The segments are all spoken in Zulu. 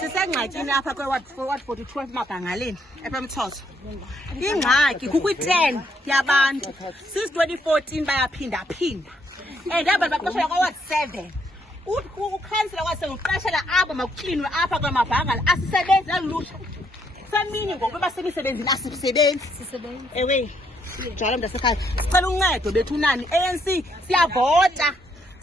Sisengxakini apha kweward 42 eMabhangaleni ePemthoso. Ingxaki kukwi-10 yabantu since 2014 bayaphinda and abantu baqashelwa kwaward 7. Ukhansela wasenguqashela aba makuklinwe apha kwaMabhangala asisebenzi laluhla samini ngoba basemisebenzini asisebenzi ewe njalo mntasekhaya sicela uncedo bethu nani ANC siyavota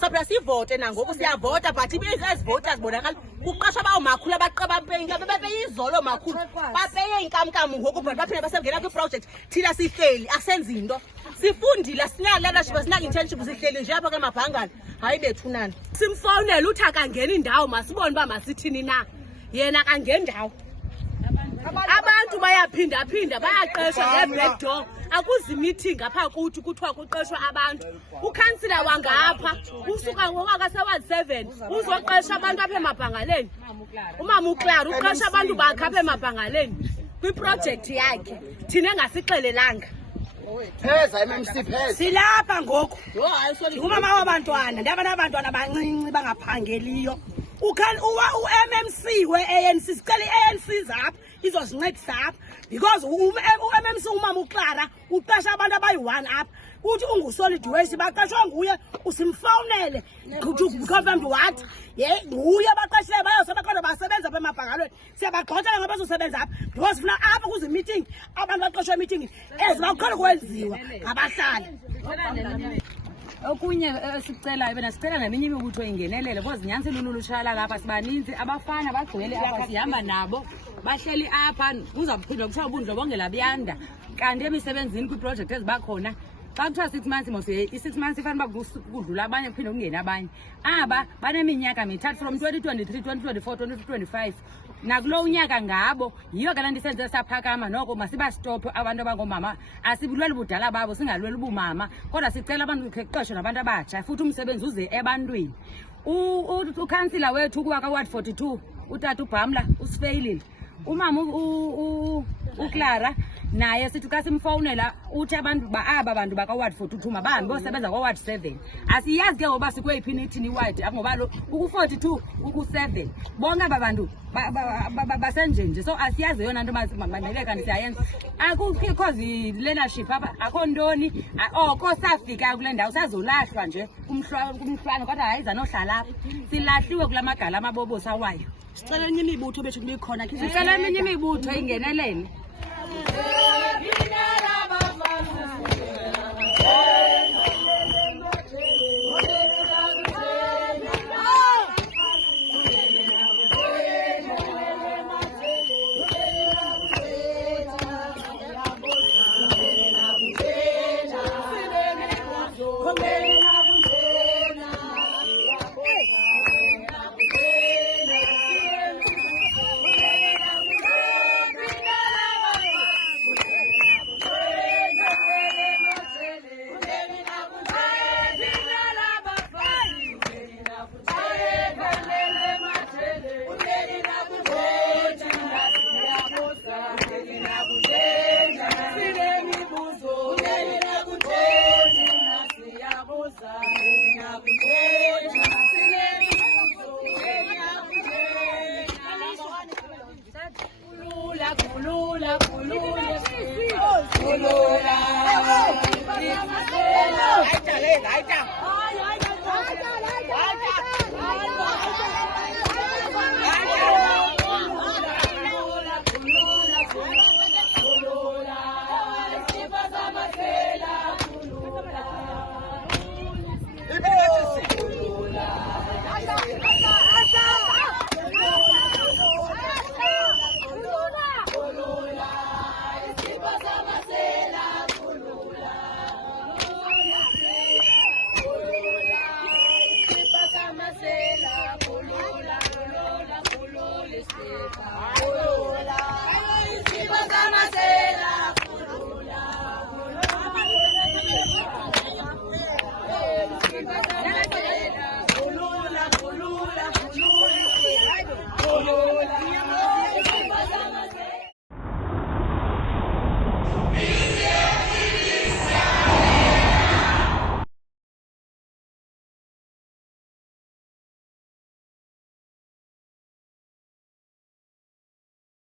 Sapra sivote nangoku siyavota but ibe voters bonakala kuqasha bawo makhulu abaqaba benga bebeyizolo makhulu bapeye inkamkamu ngoku but baphinde basengena kwi project thina sihleli asenza into sifundile sina leadership sina internship sihleli nje apha kwaMabhangala hayi bethu nani simfonela uthi akangena indawo masibone ba masithini na yena akangena indawo abantu bayaphinda bayaqeshwa ngeback door akuzi meeting apha kuthi kuthiwa kuqeshwa abantu ukhansila wangapha usuka ngoka se-ward 7 uzoqesha abantu apha eMabhangaleni umama uClara uqesha abantu bakhe apha eMabhangaleni kwiproject yakhe thina engasixelelanga pheza MMC pheza silapha ngoku umama wabantwana ndabana abantwana abancinci bangaphangeliyo u-MMC we-ANC sicela i-ANC zapha izozincedisa apha because u-MMC umama uClara uqasha abantu abayi-1 apha uthi unguSolid Waste baqashwa nguye usimfonele confirmed what nguye baqashileyo bayosebeqonda basebenza apha eMabhangalweni siyabagxotha ngoba bazosebenza apha because sifuna apha kuze meeting abantu baqashwa meeting ezibakuqala ukwenziwa ngabahlali. Okunye sicelayo bena sicela neminye imibutho ingenelele because nyantselo ululushala lapha sibaninzi abafana bagcwele apha sihamba nabo bahleli apha uzaphinda kushaya ubundlobongela buyanda kanti emisebenzini kwiproject ezibakhona bakuthiwa 6 months mose i6 months ifanele bakudlula abanye kuphinde kungene abanye aba baneminyaka mithathu from 2023 2024 2025 nakulo unyaka ngabo yiyo ke lanto senze saphakama noko masiba stop abantu abangomama asibulweli budala babo singalweli ubumama kodwa sicela abantu kuqeshwe nabantu abatsha futhi umsebenzi uze ebantwini ukhansila wethu kuwa ka-ward 42 utata uBhamla usifeyilile umama uClara naye sithi ka simfonela uthi abantu aba bantu baka-ward 42 mabahambe bosebenza kwa-ward 7 asiyazi ke ngoba sikweyiphi ithini iward ngoba lo uku-42 uku-7 bonke aba bantu basenjenje so asiyazi yona nto maneleka ndisiyayenza akukho leadership apha akho ntoni oko safika kule ndawo sazolahlwa nje kumhlwana kodwa hayi zanohlala apha silahliwe kula magala amabobosi awayo. Sicela enye imibutho bethu kube khona sicela eminye imibutho ingenelele. Hayi